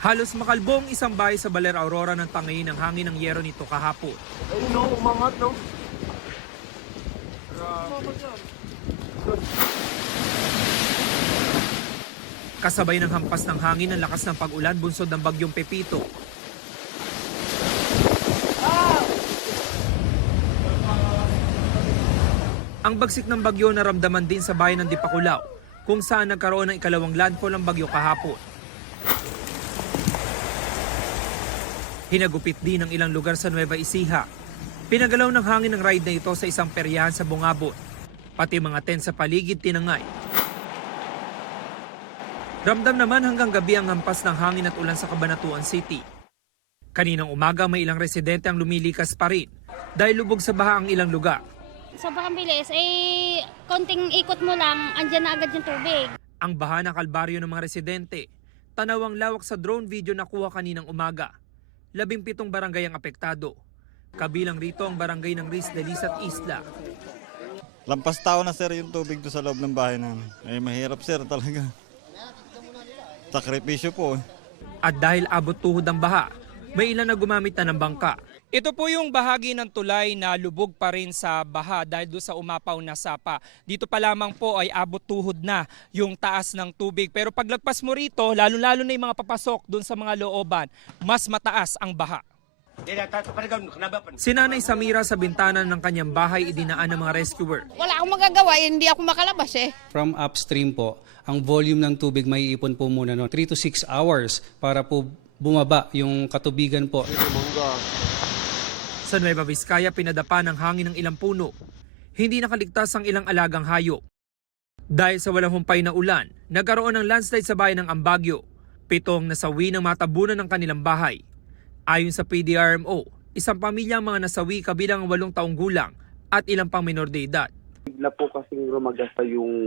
Halos makalbong isang bahay sa Baler Aurora ng tangayin ng hangin ng yero nito kahapon. Ayun no, umangat no. Kasabay ng hampas ng hangin ang lakas ng pag-ulan bunsod ng bagyong Pepito. Ang bagsik ng bagyo naramdaman din sa bayan ng Dipakulaw, kung saan nagkaroon ng ikalawang landfall ng bagyo kahapon. Hinagupit din ng ilang lugar sa Nueva Ecija. Pinagalaw ng hangin ng ride na ito sa isang peryahan sa Bungabon. Pati mga tent sa paligid tinangay. Ramdam naman hanggang gabi ang hampas ng hangin at ulan sa Cabanatuan City. Kaninang umaga may ilang residente ang lumilikas pa rin dahil lubog sa baha ang ilang lugar. Sobrang bilis, eh, konting ikot mo lang, andyan na agad yung tubig. Ang baha ng kalbaryo ng mga residente. Tanawang lawak sa drone video na kuha kaninang umaga. Labing pitong barangay ang apektado. Kabilang rito ang barangay ng Riz de Liz at Isla. Lampas tao na sir yung tubig doon sa loob ng bahay namin. Eh mahirap sir talaga. Sakripisyo po eh. At dahil abot tuhod ang baha, may ilan na gumamit na ng bangka. Ito po yung bahagi ng tulay na lubog pa rin sa baha dahil doon sa umapaw na sapa. Dito pa lamang po ay abot tuhod na yung taas ng tubig. Pero paglagpas mo rito, lalo-lalo na yung mga papasok doon sa mga looban, mas mataas ang baha. Si Nanay Samira sa bintana ng kanyang bahay idinaan ng mga rescuer. Wala akong magagawa, eh, hindi ako makalabas eh. From upstream po, ang volume ng tubig may ipon po muna no 3 to 6 hours para po bumaba yung katubigan po. Sa Nueva Vizcaya, pinadapa ng hangin ng ilang puno. Hindi nakaligtas ang ilang alagang hayop. Dahil sa walang humpay na ulan, nagkaroon ng landslide sa bayan ng Ambagyo. Pitong nasawi ng matabunan ng kanilang bahay. Ayon sa PDRMO, isang pamilya ang mga nasawi kabilang ang walong taong gulang at ilang pang minor de edad. Bigla po kasing rumagasa yung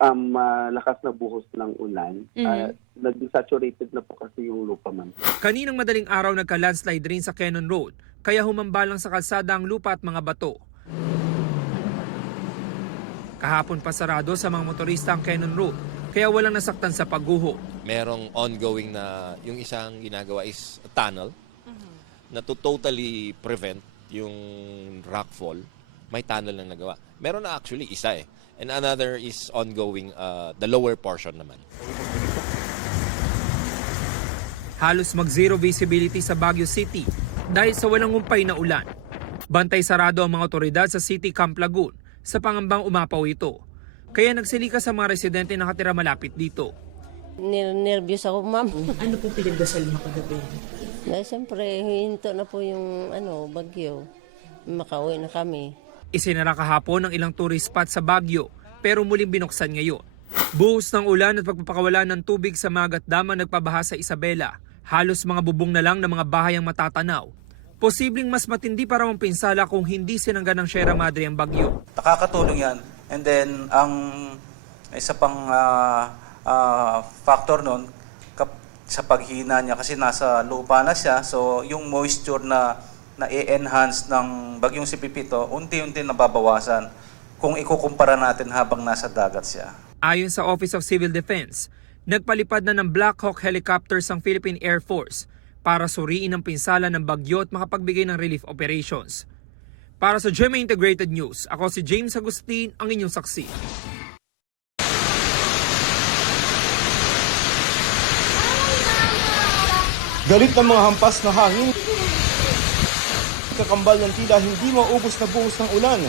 um, ah, lakas na buhos ng ulan. Ah, nag-saturated na po kasi yung lupa man. Kaninang madaling araw nagka-landslide rin sa Cannon Road, kaya humambalang sa kalsada ang lupa at mga bato. Kahapon pa sarado sa mga motorista ang Cannon Road, kaya walang nasaktan sa pagguho. merong ongoing na yung isang ginagawa is tunnel na to totally prevent yung rockfall. May tunnel na nagawa. Meron na actually isa eh. And another is ongoing uh, the lower portion naman. Halos mag-zero visibility sa Baguio City dahil sa walang humpay na ulan. Bantay sarado ang mga otoridad sa City Camp Lagoon sa pangambang umapaw ito. Kaya nagsilika sa mga residente na nakatira malapit dito. Ner- nervyos ako, ma'am. Ano po pinagdasal mo kagabi? Dahil siyempre, hinto na po yung ano, bagyo. Makauwi na kami. Isinara kahapon ang ilang tourist spot sa Baguio pero muling binuksan ngayon. Buhos ng ulan at pagpapakawala ng tubig sa Magat Dama nagpabaha sa Isabela. Halos mga bubong na lang ng mga bahay ang matatanaw. Posibleng mas matindi para ang pinsala kung hindi sinangga ng Sierra Madre ang bagyo. nakakatulong yan. And then, ang isa pang ah, ah, factor nun, sa paghina niya, kasi nasa lupa na siya, so yung moisture na na enhance ng bagyong si Pipito, unti-unti nababawasan kung ikukumpara natin habang nasa dagat siya. Ayon sa Office of Civil Defense, nagpalipad na ng Black Hawk helicopters ang Philippine Air Force para suriin ang pinsala ng bagyo at makapagbigay ng relief operations. Para sa GMA Integrated News, ako si James Agustin, ang inyong saksi. Galit ng mga hampas na hangin. Kakambal ng tila hindi maubos na buhos ng ulan.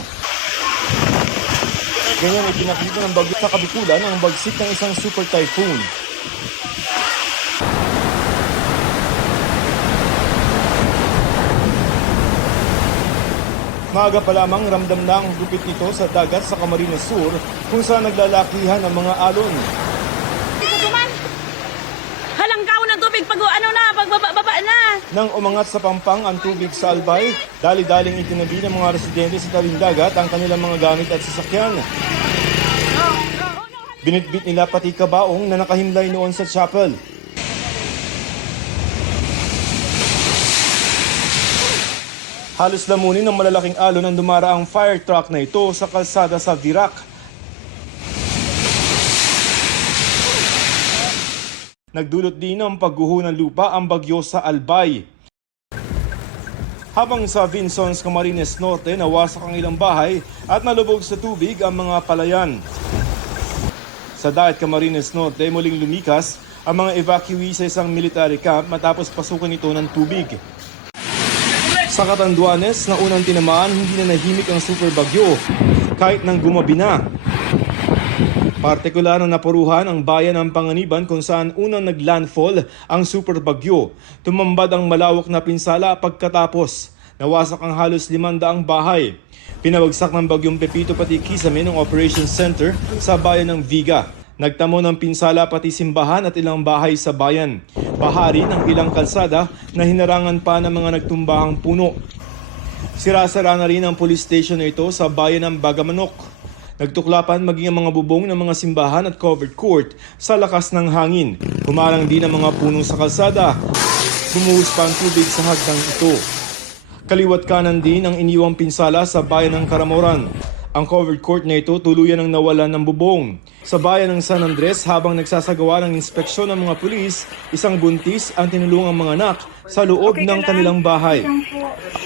Ganyan ay pinakita ng bagyo sa kabikulan ang bagsik ng isang super typhoon. Maaga pa lamang ramdam na ang gupit nito sa dagat sa Camarines Sur kung saan naglalakihan ang mga alon. Halanggaw ng tubig pag na, pagbaba na. Nang umangat sa pampang ang tubig sa Albay, dali-daling itinabi ng mga residente sa tabing dagat ang kanilang mga gamit at sasakyan. Binitbit nila pati kabaong na nakahimlay noon sa chapel. Halos lamunin ng malalaking alon ang dumaraang fire truck na ito sa kalsada sa Virac Nagdulot din ng pagguho ng lupa ang bagyo sa Albay. Habang sa Vinsons, Camarines Norte, nawasak ang ilang bahay at nalubog sa tubig ang mga palayan. Sa Daet Camarines Norte, muling lumikas ang mga evacuee sa isang military camp matapos pasukan ito ng tubig. Sa Catanduanes, na unang tinamaan, hindi na nahimik ang super bagyo kahit nang gumabi na. Partikular na napuruhan ang bayan ng Panganiban kung saan unang naglandfall ang super bagyo. Tumambad ang malawak na pinsala pagkatapos. Nawasak ang halos limandaang bahay. Pinabagsak ng bagyong Pepito pati Kisame ng Operations Center sa bayan ng Viga. Nagtamo ng pinsala pati simbahan at ilang bahay sa bayan. Bahari ng ilang kalsada na hinarangan pa ng mga nagtumbahang puno. Sirasara na rin ang police station na ito sa bayan ng Bagamanok. Nagtuklapan maging ang mga bubong ng mga simbahan at covered court sa lakas ng hangin. Humarang din ang mga puno sa kalsada. Bumuhos pa ang tubig sa hagdang ito. Kaliwat kanan din ang iniwang pinsala sa bayan ng Karamoran. Ang covered court na ito tuluyan ang nawalan ng bubong. Sa bayan ng San Andres, habang nagsasagawa ng inspeksyon ng mga pulis, isang buntis ang tinulungang mga anak sa loob ng kanilang bahay.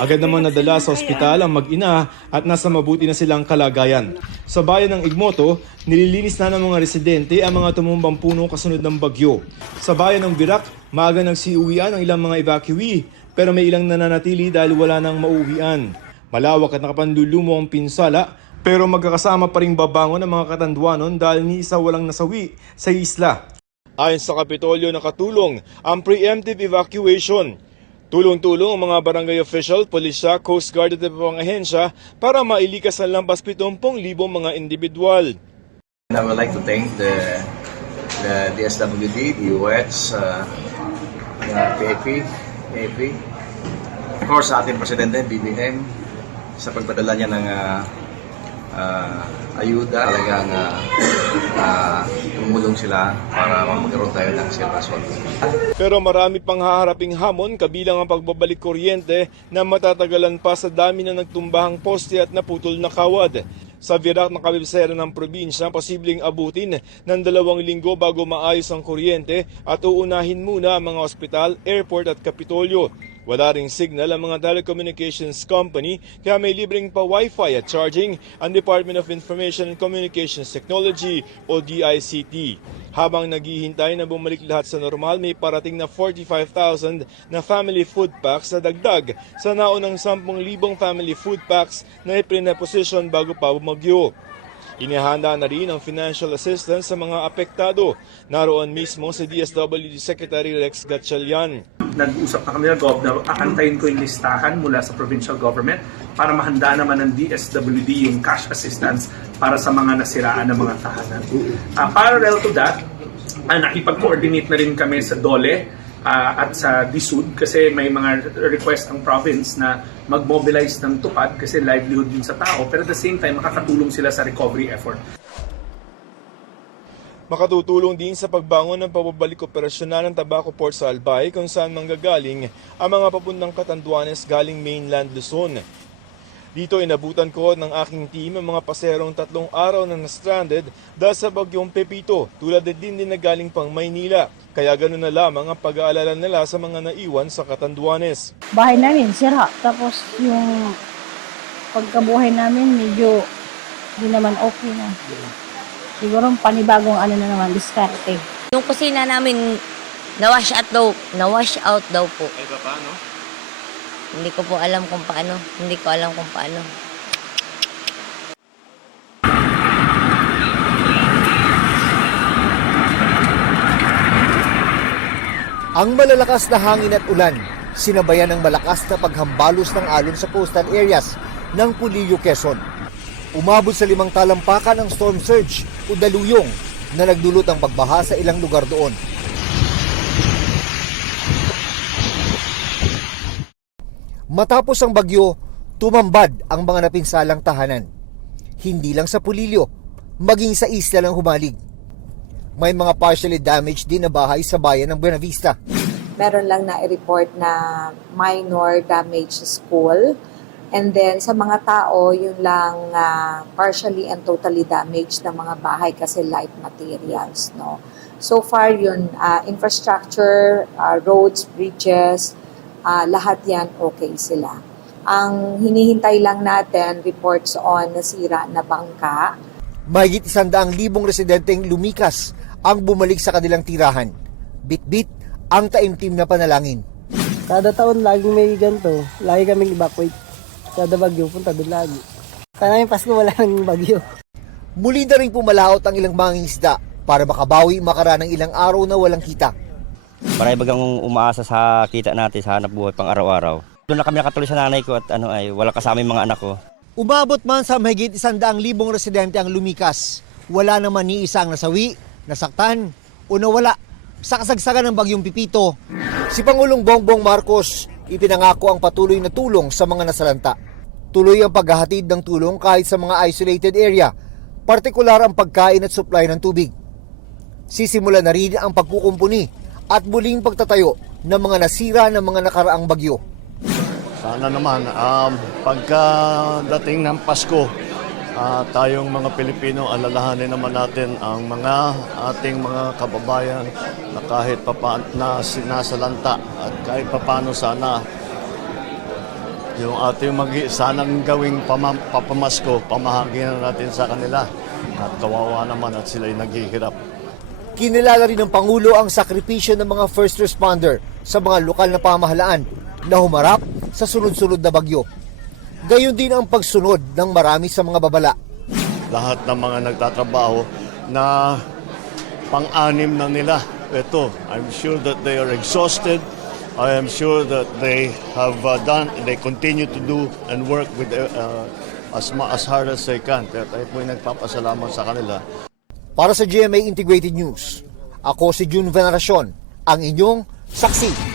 Agad naman nadala sa ospital ang mag-ina at nasa mabuti na silang kalagayan. Sa bayan ng Igmoto, nililinis na ng mga residente ang mga tumumbang puno kasunod ng bagyo. Sa bayan ng Virac, maaga nagsiuwian ang ilang mga evacuee pero may ilang nananatili dahil wala nang mauwian. Malawak at nakapandulumo ang pinsala pero magkakasama pa rin babangon ng mga katanduanon dahil ni isa walang nasawi sa isla. Ayon sa Kapitolyo nakatulong ang preemptive evacuation. Tulong-tulong ang mga barangay official, pulisya, Coast Guard at iba pang ahensya para mailikas ang lampas 70,000 mga individual. And I would like to thank the the DSWD, the UX, uh, the PAP, PAP, of course sa ating Presidente, BBM, sa pagpadala niya ng uh, uh, ayuda. Talagang uh, uh, tumulong sila para magkaroon tayo ng sirkasyon. Pero marami pang haharaping hamon kabilang ang pagbabalik kuryente na matatagalan pa sa dami na nagtumbahang poste at naputol na kawad. Sa Virac na kabibsera ng probinsya, posibleng abutin ng dalawang linggo bago maayos ang kuryente at uunahin muna ang mga ospital, airport at kapitolyo. Wala ring signal ang mga telecommunications company kaya may libreng pa wifi at charging ang Department of Information and Communications Technology o DICT. Habang naghihintay na bumalik lahat sa normal, may parating na 45,000 na family food packs na dagdag sa naunang 10,000 family food packs na ipineposisyon bago pa bumagyo. Inihanda na rin ang financial assistance sa mga apektado. Naroon mismo si DSWD Secretary Rex Gatchalian. Nag-usap na kami na Gov na aantayin ko yung listahan mula sa provincial government para mahanda naman ng DSWD yung cash assistance para sa mga nasiraan ng mga tahanan. Ah, parallel to that, uh, nakipag-coordinate na rin kami sa DOLE ah, at sa DSUD kasi may mga request ang province na mag-mobilize ng tupad kasi livelihood yun sa tao pero at the same time makakatulong sila sa recovery effort. Makatutulong din sa pagbangon ng pababalik operasyonal ng Tabaco Port sa Albay kung saan manggagaling ang mga papuntang Katanduanes galing mainland Luzon. Dito inabutan ko ng aking team ang mga paserong tatlong araw na na-stranded dahil sa bagyong Pepito tulad din din na galing pang Maynila. Kaya ganoon na lamang ang pag-aalala nila sa mga naiwan sa Katanduanes. bahay namin sira. Tapos yung pagkabuhay namin medyo hindi naman okay na. Siguro panibagong ano na naman, diskarte. Yung kusina namin, na-wash out daw, na-wash out daw po. Ay, paano? Hindi ko po alam kung paano. Hindi ko alam kung paano. Ang malalakas na hangin at ulan, sinabayan ng malakas na paghambalos ng alon sa coastal areas ng Pulillo, Quezon. Umabot sa limang talampakan ang storm surge o daluyong na nagdulot ng pagbaha sa ilang lugar doon. Matapos ang bagyo, tumambad ang mga napinsalang tahanan. Hindi lang sa Pulillo, maging sa isla ng Humalig. May mga partially damaged din na bahay sa bayan ng Buenavista. meron lang na i-report na minor damage sa school And then sa mga tao, yun lang ah, partially and totally damaged na mga bahay kasi light materials, no. So far yun, ah, infrastructure, ah, roads, bridges, ah, lahat yan okay sila. Ang hinihintay lang natin reports on nasira na bangka. Mahigit isandaang libong residenteng lumikas ang bumalik sa kanilang tirahan. Bit-bit ang taimtim na panalangin. Kada taon laging may ganito. Lagi kaming evacuate. Kada bagyo, punta doon lagi. Sana yung Pasko wala nang bagyo. Muli na rin pumalaot ang ilang mga isda para makabawi makaraan ng ilang araw na walang kita. Marami bagang umaasa sa kita natin sa hanap buhay pang araw-araw. Doon na kami nakatuloy sa nanay ko at ano ay wala kasama yung mga anak ko. Umabot man sa mahigit isandaang libong residente ang lumikas, wala naman ni isang nasawi, nasaktan o nawala sa kasagsagan ng bagyong Pipito. Si Pangulong Bongbong Marcos ipinangako ang patuloy na tulong sa mga nasalanta. Tuloy ang paghahatid ng tulong kahit sa mga isolated area, partikular ang pagkain at supply ng tubig. Sisimula na rin ang pagkukumpuni at muling pagtatayo ng mga nasira ng mga nakaraang bagyo. Sana naman, um, pagkadating ng Pasko, ah, tayong mga Pilipino, alalahanin naman natin ang mga ating mga kababayan na kahit papa, na sinasalanta at kahit papano sana yung ating mag sanang gawing pama, papamasko, pamahagi na natin sa kanila. At kawawa naman at sila'y naghihirap. Kinilala rin ng Pangulo ang sakripisyo ng mga first responder sa mga lokal na pamahalaan na humarap sa sunod-sunod na bagyo. Gayon din ang pagsunod ng marami sa mga babala. lahat ng mga nagtatrabaho na pang-anim na nila. Ito, I'm sure that they are exhausted. I am sure that they have uh, done, they continue to do and work with uh, as, ma- as hard as they can. Kaya tayo po nagpapasalamat sa kanila. Para sa GMA Integrated News, ako si June Veneracion, ang inyong saksi.